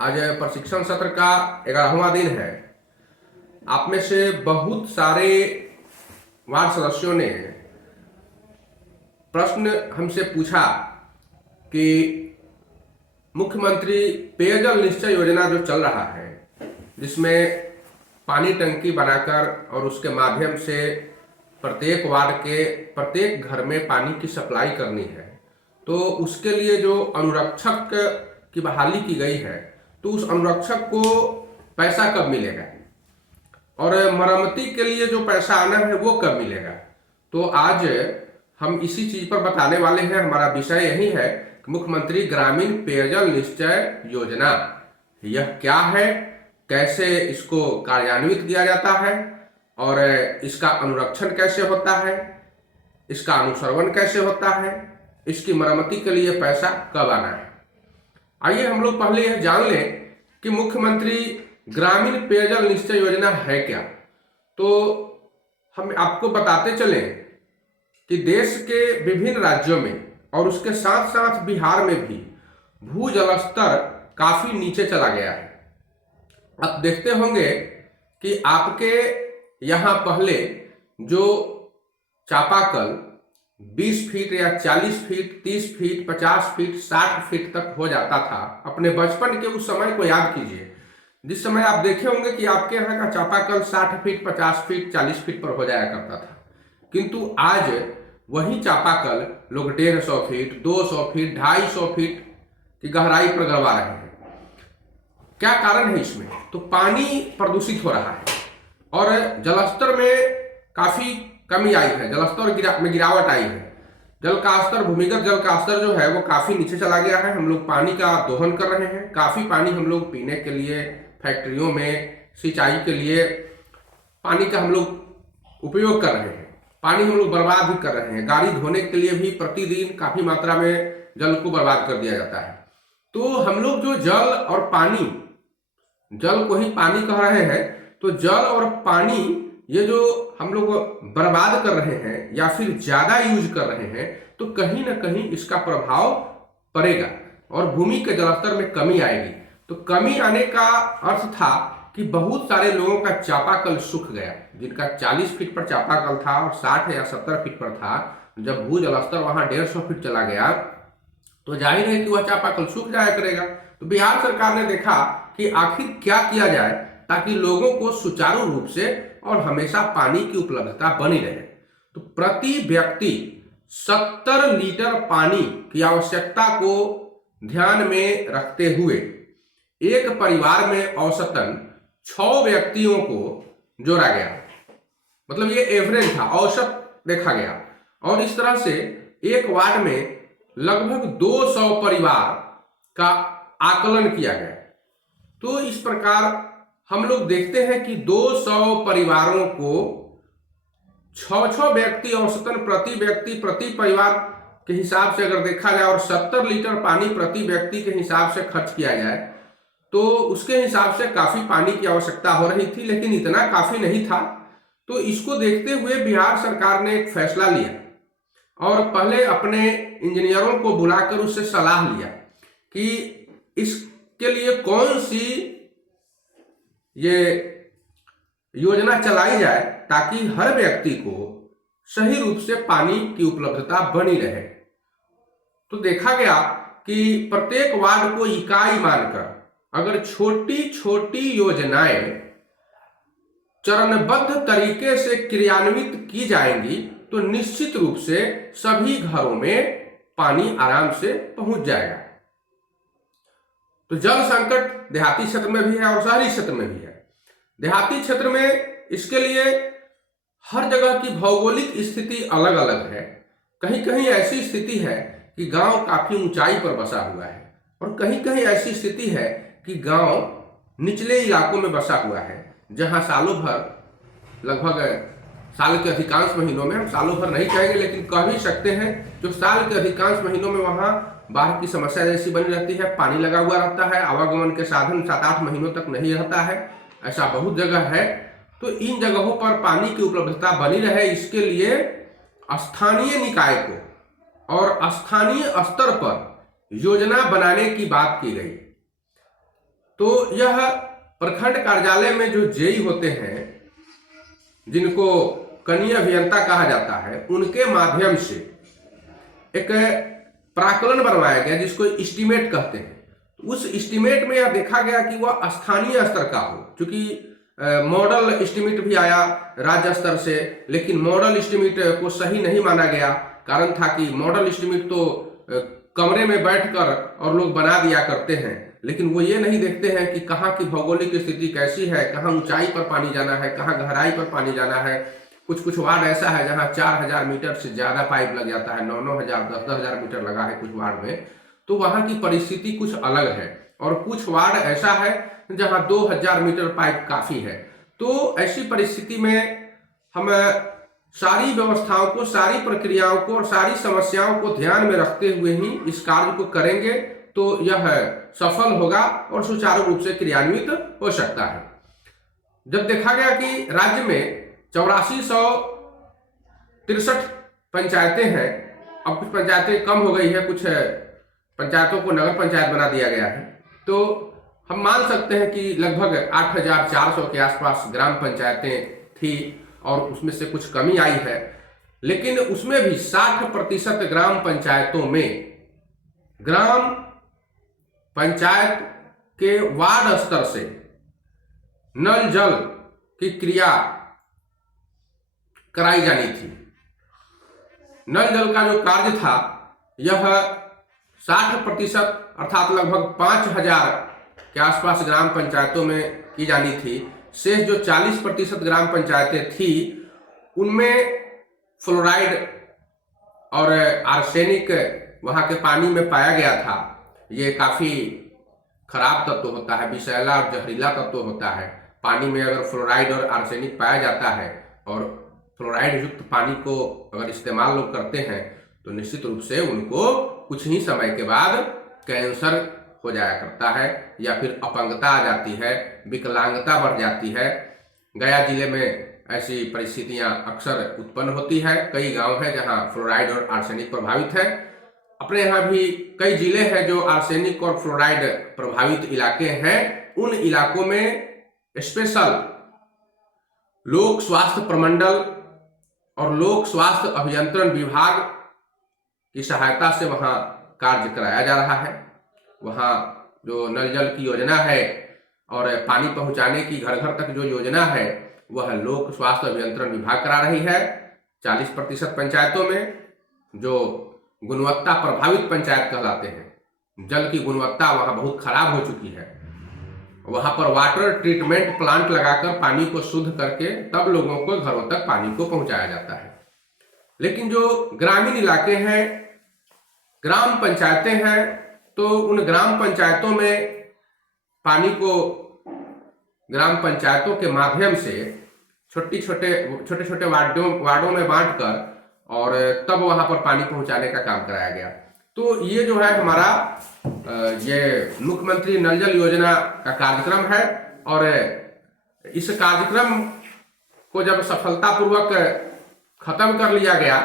आज प्रशिक्षण सत्र का 11वां दिन है। आप में से बहुत सारे वार्ड सदस्यों ने प्रश्न हमसे पूछा कि मुख्यमंत्री पेयजल निश्चय योजना जो चल रहा है, जिसमें पानी टंकी बनाकर और उसके माध्यम से प्रत्येक वार्ड के प्रत्येक घर में पानी की सप्लाई करनी है, तो उसके लिए जो अनुरक्षक की बहाली की गई है, तो उस अनुरक्षक को पैसा कब मिलेगा और मरम्मती के लिए जो पैसा आना है वो कब मिलेगा। तो आज हम इसी चीज पर बताने वाले हैं। हमारा विषय यही है कि मुख्यमंत्री ग्रामीण पेयजल निश्चय योजना यह क्या है, कैसे इसको कार्यान्वित किया जाता है और इसका अनुरक्षण कैसे होता है, इसका अनुश्रवण कैसे होता है, इसकी मरम्मती के लिए पैसा कब आना है। आइए हम लोग पहले यह जान लें कि मुख्यमंत्री ग्रामीण पेयजल निश्चय योजना है क्या। तो हम आपको बताते चलें कि देश के विभिन्न राज्यों में और उसके साथ साथ बिहार में भी भूजल स्तर काफी नीचे चला गया है। आप देखते होंगे कि आपके यहाँ पहले जो चापाकल 20 फीट या 40 फीट, 30 फीट, 50 फीट, 60 फीट तक हो जाता था। अपने बचपन के उस समय को याद कीजिए, जिस समय आप देखे होंगे कि आपके यहाँ का चापाकल 60 फीट, 50 फीट, 40 फीट पर हो जाया करता था। किंतु आज वही चापाकल लोग 150 फीट, 200 फीट, 250 फीट की गहराई पर गड़वा रहे हैं। क्या कारण है इसमें? तो पानी प्रदूषित हो रहा है और जलस्तर में काफी कमी आई है, जलस्तर में गिरावट आई है। जल का स्तर, भूमिगत जल का स्तर जो है वो काफी नीचे चला गया है। हम लोग पानी का दोहन कर रहे हैं, काफी पानी हम लोग पीने के लिए, फैक्ट्रियों में सिंचाई के लिए पानी का हम लोग उपयोग कर रहे हैं। पानी हम लोग बर्बाद भी कर रहे हैं। गाड़ी धोने के लिए भी प्रतिदिन काफी मात्रा में जल को बर्बाद कर दिया जाता है। तो हम लोग जो जल और पानी, जल को ही पानी कह रहे हैं, तो जल और पानी ये जो हम लोग बर्बाद कर रहे हैं या फिर ज्यादा यूज कर रहे हैं, तो कहीं ना कहीं इसका प्रभाव पड़ेगा और भूमि के जलस्तर में कमी आएगी। तो कमी आने का अर्थ था कि बहुत सारे लोगों का चापाकल सूख गया, जिनका 40 फीट पर चापाकल था और 60 या 70 फीट पर था। जब भू जलस्तर वहां 150 फीट चला गया तो जाहिर है कि वह चापाकल सूख जाया करेगा। तो बिहार सरकार ने देखा कि आखिर क्या किया जाए ताकि लोगों को सुचारू रूप से और हमेशा पानी की उपलब्धता बनी रहे। तो प्रति व्यक्ति 70 लीटर पानी की आवश्यकता को ध्यान में रखते हुए एक परिवार में औसतन 6 व्यक्तियों को जोड़ा गया। मतलब ये एवरेज था, औसत देखा गया। और इस तरह से एक वार्ड में लगभग 200 परिवार का आकलन किया गया। तो इस प्रकार हम लोग देखते हैं कि 200 परिवारों को 6 व्यक्ति औसतन प्रति व्यक्ति, प्रति परिवार के हिसाब से अगर देखा जाए और 70 लीटर पानी प्रति व्यक्ति के हिसाब से खर्च किया जाए, तो उसके हिसाब से काफी पानी की आवश्यकता हो रही थी, लेकिन इतना काफी नहीं था। तो इसको देखते हुए बिहार सरकार ने एक फैसला लिया और पहले अपने इंजीनियरों को बुलाकर उससे सलाह लिया कि इसके लिए कौन सी ये योजना चलाई जाए ताकि हर व्यक्ति को सही रूप से पानी की उपलब्धता बनी रहे। तो देखा गया कि प्रत्येक वार्ड को इकाई मानकर अगर छोटी छोटी योजनाएं चरणबद्ध तरीके से क्रियान्वित की जाएंगी तो निश्चित रूप से सभी घरों में पानी आराम से पहुंच जाएगा। तो जल संकट देहाती क्षेत्र में भी है और शहरी क्षेत्र में भी है। देहाती क्षेत्र में इसके लिए हर जगह की भौगोलिक स्थिति अलग अलग है। कहीं कहीं ऐसी स्थिति है कि गांव काफी ऊंचाई पर बसा हुआ है और कहीं कहीं ऐसी स्थिति है कि गांव निचले इलाकों में बसा हुआ है, जहां सालों भर, लगभग साल के अधिकांश महीनों में, हम सालों भर नहीं कहेंगे लेकिन कह भी सकते हैं, जो साल के अधिकांश महीनों में वहां बाढ़ की समस्या जैसी बनी रहती है, पानी लगा हुआ रहता है, आवागमन के साधन 7-8 महीनों तक नहीं रहता है। ऐसा बहुत जगह है। तो इन जगहों पर पानी की उपलब्धता बनी रहे, इसके लिए स्थानीय निकाय को और स्थानीय स्तर पर योजना बनाने की बात की गई। तो यह प्रखंड कार्यालय में जो जेई होते हैं, जिनको कनीय अभियंता कहा जाता है, उनके माध्यम से एक प्राकलन बनवाया गया जिसको एस्टीमेट कहते हैं। उस एस्टीमेट में यह देखा गया कि वह स्थानीय स्तर का हो, क्योंकि मॉडल एस्टीमेट भी आया राज्य स्तर से, लेकिन मॉडल एस्टीमेट को सही नहीं माना गया। कारण था कि मॉडल एस्टीमेट तो कमरे में बैठकर और लोग बना दिया करते हैं, लेकिन वो ये नहीं देखते हैं कि कहाँ की भौगोलिक स्थिति कैसी है, कहाँ ऊंचाई पर पानी जाना है, कहाँ गहराई पर पानी जाना है। कुछ कुछ वार्ड ऐसा है जहाँ 4000 मीटर से ज्यादा पाइप लग जाता है, 9-9 हजार 10-10 हजार मीटर लगा है कुछ वार्ड में। तो वहाँ की परिस्थिति कुछ अलग है, और कुछ वार्ड ऐसा है जहाँ 2000 मीटर पाइप काफी है। तो ऐसी परिस्थिति में हम सारी व्यवस्थाओं को, सारी प्रक्रियाओं को और सारी समस्याओं को ध्यान में रखते हुए ही इस कार्य को करेंगे तो यह सफल होगा और सुचारू रूप से क्रियान्वित हो सकता है। जब देखा गया कि राज्य में 8463 पंचायतें हैं, अब कुछ पंचायतें कम हो गई है, कुछ पंचायतों को नगर पंचायत बना दिया गया है, तो हम मान सकते हैं कि लगभग 8400 के आसपास ग्राम पंचायतें थी और उसमें से कुछ कमी आई है। लेकिन उसमें भी 60% ग्राम पंचायतों में ग्राम पंचायत के वार्ड स्तर से नल जल की क्रिया कराई जानी थी। नल जल का जो कार्य था यह 60% अर्थात लगभग 5000 के आसपास ग्राम पंचायतों में की जानी थी। शेष जो 40% ग्राम पंचायतें थी उनमें फ्लोराइड और आर्सेनिक वहां के पानी में पाया गया था। ये काफी खराब तत्व होता है, विषैला और जहरीला तत्व होता है। पानी में अगर फ्लोराइड और आर्सेनिक पाया जाता है और फ्लोराइड युक्त पानी को अगर इस्तेमाल लोग करते हैं तो निश्चित रूप से उनको कुछ ही समय के बाद कैंसर हो जाया करता है, या फिर अपंगता आ जाती है, विकलांगता बढ़ जाती है। गया जिले में ऐसी परिस्थितियां अक्सर उत्पन्न होती है। कई गांव हैं जहां फ्लोराइड और आर्सेनिक प्रभावित है। अपने यहाँ भी कई जिले हैं जो आर्सेनिक और फ्लोराइड प्रभावित इलाके हैं। उन इलाकों में स्पेशल लोक स्वास्थ्य प्रमंडल और लोक स्वास्थ्य अभियंत्रण विभाग की सहायता से वहां कार्य कराया जा रहा है। वहां जो नल जल की योजना है और पानी पहुंचाने की घर घर तक जो योजना है वह लोक स्वास्थ्य अभियंत्रण विभाग करा रही है। 40% पंचायतों में जो गुणवत्ता प्रभावित पंचायत कहलाते हैं, जल की गुणवत्ता वहां बहुत खराब हो चुकी है, वहां पर वाटर ट्रीटमेंट प्लांट लगाकर पानी को शुद्ध करके तब लोगों को घरों तक पानी को पहुंचाया जाता है। लेकिन जो ग्रामीण इलाके हैं, ग्राम पंचायतें हैं, तो उन ग्राम पंचायतों में पानी को ग्राम पंचायतों के माध्यम से छोटे छोटे वार्डों में बांटकर और तब वहां पर पानी पहुंचाने का काम कराया गया। तो ये जो है हमारा ये मुख्यमंत्री नल जल योजना का कार्यक्रम है, और इस कार्यक्रम को जब सफलतापूर्वक खत्म कर लिया गया,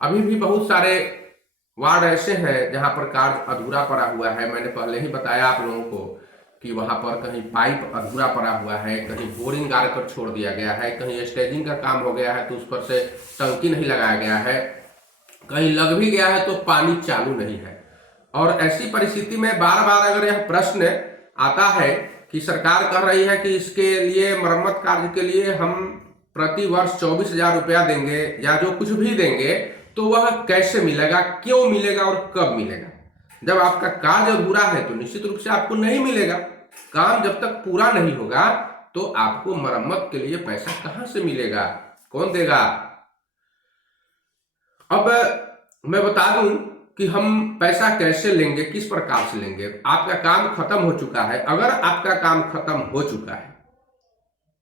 अभी भी बहुत सारे वार्ड ऐसे हैं जहां पर कार्य अधूरा पड़ा हुआ है। मैंने पहले ही बताया आप लोगों को कि वहां पर कहीं पाइप अधूरा पड़ा हुआ है, कहीं बोरिंग गाड़ कर छोड़ दिया गया है, कहीं स्टेजिंग का काम हो गया है तो उस पर से टंकी नहीं लगाया गया है, कहीं लग भी गया है तो पानी चालू नहीं है। और ऐसी परिस्थिति में बार बार अगर यह प्रश्न आता है कि सरकार कह रही है कि इसके लिए मरम्मत कार्य के लिए हम प्रति वर्ष 24,000 रुपया देंगे या जो कुछ भी देंगे, तो वह कैसे मिलेगा, क्यों मिलेगा और कब मिलेगा। जब आपका कार्य अधूरा है तो निश्चित रूप से आपको नहीं मिलेगा। काम जब तक पूरा नहीं होगा तो आपको मरम्मत के लिए पैसा कहां से मिलेगा, कौन देगा। अब मैं बता दूं कि हम पैसा कैसे लेंगे, किस प्रकार से लेंगे। आपका काम खत्म हो चुका है, अगर आपका काम खत्म हो चुका है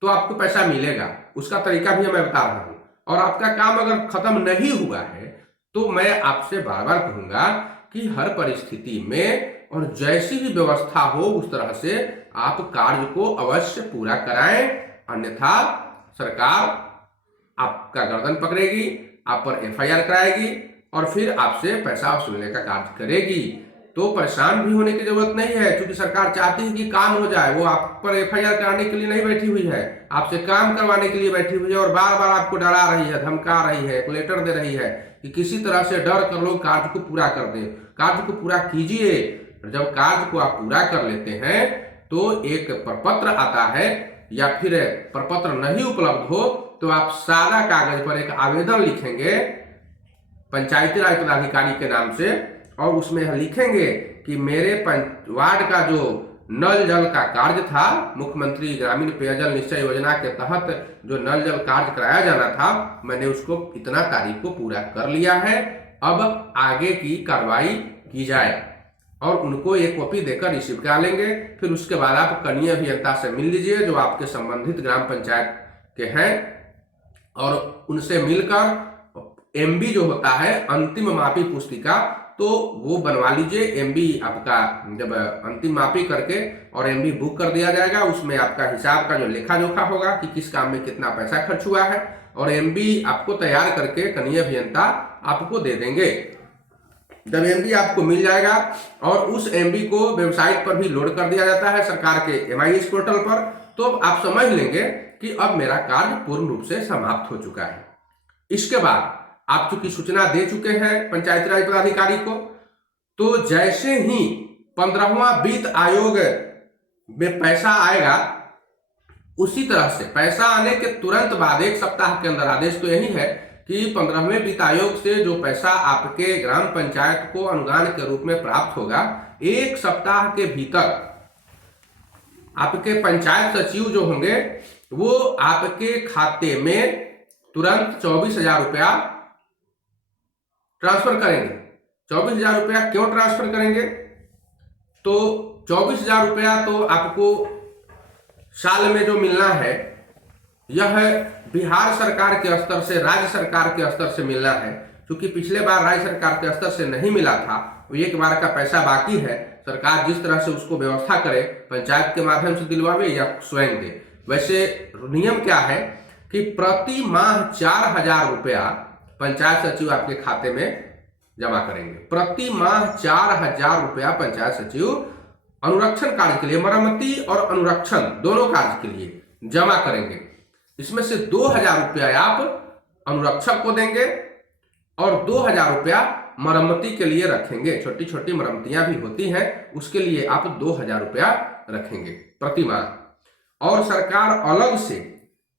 तो आपको पैसा मिलेगा, उसका तरीका भी मैं बता रहा हूं। और आपका काम अगर खत्म नहीं हुआ है तो मैं आपसे बार बार कहूंगा कि हर परिस्थिति में और जैसी ही व्यवस्था हो उस तरह से आप कार्य को अवश्य पूरा कराएं, अन्यथा सरकार आपका गर्दन पकड़ेगी, आप पर FIR कराएगी और फिर आपसे पैसा वसूलने का कार्य करेगी। तो परेशान भी होने की जरूरत नहीं है, क्योंकि सरकार चाहती है कि काम हो जाए। वो आप पर एफआईआर कराने के लिए नहीं बैठी हुई है, आपसे काम करवाने के लिए बैठी हुई है, और बार बार आपको डरा रही है, धमका रही है, एक लेटर दे रही है कि किसी तरह से डर कर लो, कार्य को पूरा कर दे। कार्य को पूरा कीजिए। जब कार्य को आप पूरा कर लेते हैं तो एक प्रपत्र आता है, या फिर प्रपत्र नहीं उपलब्ध हो तो आप सादा कागज पर एक आवेदन लिखेंगे पंचायती राज पदाधिकारी के नाम से, और उसमें लिखेंगे कि मेरे वार्ड का जो नल जल का कार्य था, मुख्यमंत्री ग्रामीण पेयजल निश्चय योजना के तहत जो नल जल कार्य कराया जाना था, मैंने उसको इतना तारीख को पूरा कर लिया है, अब आगे की कार्रवाई की जाए। और उनको एक कॉपी देकर रिसीव करा लेंगे। फिर उसके बाद आप कनीय अभियंता से मिल लीजिए जो आपके संबंधित ग्राम पंचायत के हैं, और उनसे मिलकर एमबी जो होता है अंतिम मापी पुस्तिका, तो वो बनवा लीजिए। एमबी आपका जब अंतिम मापी करके और एमबी बुक कर दिया जाएगा, उसमें आपका हिसाब का जो लेखा जोखा होगा कि किस काम में कितना पैसा खर्च हुआ है, और एमबी आपको तैयार करके कनीय अभियंता आपको दे देंगे। जब एमबी आपको मिल जाएगा और उस एमबी को वेबसाइट पर भी लोड कर दिया जाता है सरकार के MIS पोर्टल पर, तो आप समझ लेंगे कि अब मेरा कार्य पूर्ण रूप से समाप्त हो चुका है। इसके बाद आप चूंकि सूचना दे चुके हैं पंचायती राज पदाधिकारी को, तो जैसे ही 15वां वित्त आयोग में पैसा आएगा, उसी तरह से पैसा आने के तुरंत बाद 1 सप्ताह के अंदर, आदेश तो यही है कि 15वें वित्त आयोग से जो पैसा आपके ग्राम पंचायत को अनुदान के रूप में प्राप्त होगा, 1 सप्ताह के भीतर आपके पंचायत सचिव जो होंगे वो आपके खाते में तुरंत 24,000 रुपया ट्रांसफर करेंगे। 24,000 रुपया क्यों ट्रांसफर करेंगे? तो 24,000 रुपया तो आपको साल में जो मिलना है, यह बिहार सरकार के स्तर से, राज्य सरकार के स्तर से मिलना है। क्योंकि पिछले बार राज्य सरकार के स्तर से नहीं मिला था, वो एक बार का पैसा बाकी है। सरकार जिस तरह से उसको व्यवस्था करे, पंचायत के माध्यम से दिलवावे या स्वयं दे। वैसे नियम क्या है कि प्रति माह 4,000 रुपया पंचायत सचिव आपके खाते में जमा करेंगे। प्रति माह 4,000 रुपया पंचायत सचिव अनुरक्षण कार्य के लिए, मरम्मती और अनुरक्षण दोनों कार्य के लिए जमा करेंगे। इसमें से 2,000 रुपया आप अनुरक्षक को देंगे और 2,000 रुपया मरम्मती के लिए रखेंगे। छोटी छोटी मरम्मतियां भी होती हैं, उसके लिए आप 2,000 रुपया रखेंगे प्रति माह। और सरकार अलग से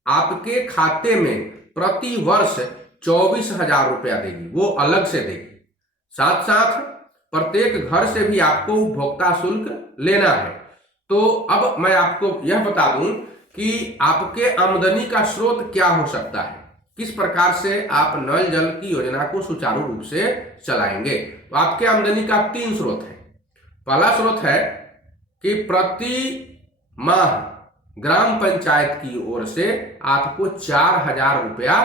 आपके खाते में प्रति वर्ष 24,000 रुपया देगी, वो अलग से देगी। साथ साथ प्रत्येक घर से भी आपको उपभोक्ता शुल्क लेना है। तो अब मैं आपको यह बता दूं कि आपके आमदनी का स्रोत क्या हो सकता है, किस प्रकार से आप नल जल की योजना को सुचारू रूप से चलाएंगे। तो आपके आमदनी का 3 स्रोत है। पहला स्रोत है कि प्रति माह ग्राम पंचायत की ओर से आपको 4,000 रुपया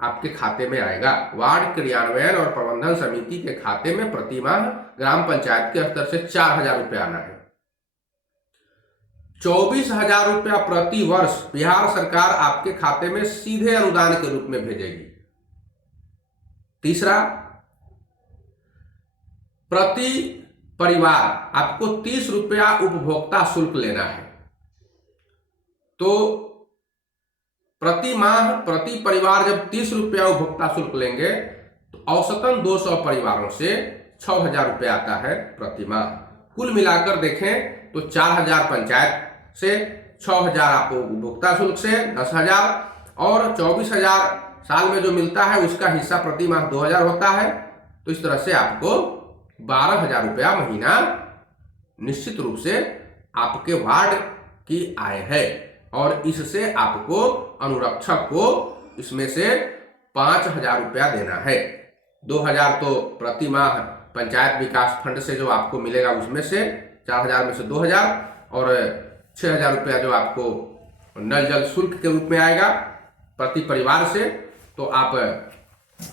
आपके खाते में आएगा। वार्ड क्रियान्वयन और प्रबंधन समिति के खाते में प्रति माह ग्राम पंचायत के स्तर से 4,000 रुपया आना है। 24,000 रुपया प्रति वर्ष बिहार सरकार आपके खाते में सीधे अनुदान के रूप में भेजेगी। तीसरा, प्रति परिवार आपको 30 रुपया उपभोक्ता शुल्क लेना है। तो प्रति माह प्रति परिवार जब 30 रुपया उपभोक्ता शुल्क लेंगे तो औसतन 200 परिवारों से 6,000 रुपया आता है प्रति माह। कुल मिलाकर देखें तो 4,000 पंचायत से, 6,000 आपको उपभोक्ता शुल्क से, 10,000 और 24,000 साल में जो मिलता है उसका हिस्सा प्रति माह 2,000 होता है। तो इस तरह से आपको 12,000 रुपया महीना निश्चित रूप से आपके वार्ड की आय है। और इससे आपको अनुरक्षक को इसमें से 5,000 रुपया देना है। 2,000 तो प्रति माह पंचायत विकास फंड से जो आपको मिलेगा उसमें से, 4,000 में से 2,000, और 6,000 रुपया जो आपको नल जल शुल्क के रूप में आएगा प्रति परिवार से। तो आप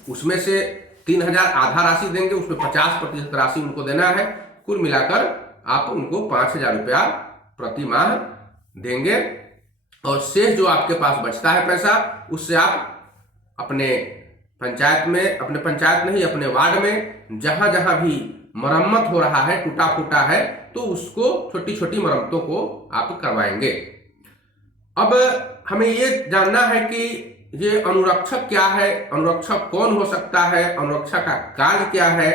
उसमें से 3,000 आधा राशि देंगे, उसमें 50% राशि उनको देना है। कुल मिलाकर आप उनको 5,000 रुपया प्रति माह देंगे। और शेष जो आपके पास बचता है पैसा, उससे आप अपने पंचायत में, अपने पंचायत नहीं अपने वार्ड में जहां जहां भी मरम्मत हो रहा है, टूटा फूटा है, तो उसको छोटी छोटी मरम्मतों को आप करवाएंगे। अब हमें ये जानना है कि ये अनुरक्षक क्या है, अनुरक्षक कौन हो सकता है, अनुरक्षक का कार्य क्या है,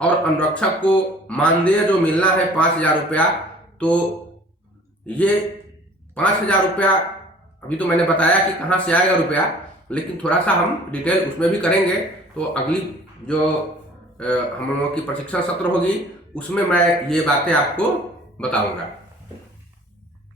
और अनुरक्षक को मानदेय जो मिलना है 5,000 रुपया, तो ये 5,000 रुपया अभी तो मैंने बताया कि कहाँ से आएगा रुपया, लेकिन थोड़ा सा हम डिटेल उसमें भी करेंगे। तो अगली जो हम लोगों की प्रशिक्षण सत्र होगी उसमें मैं ये बातें आपको बताऊंगा।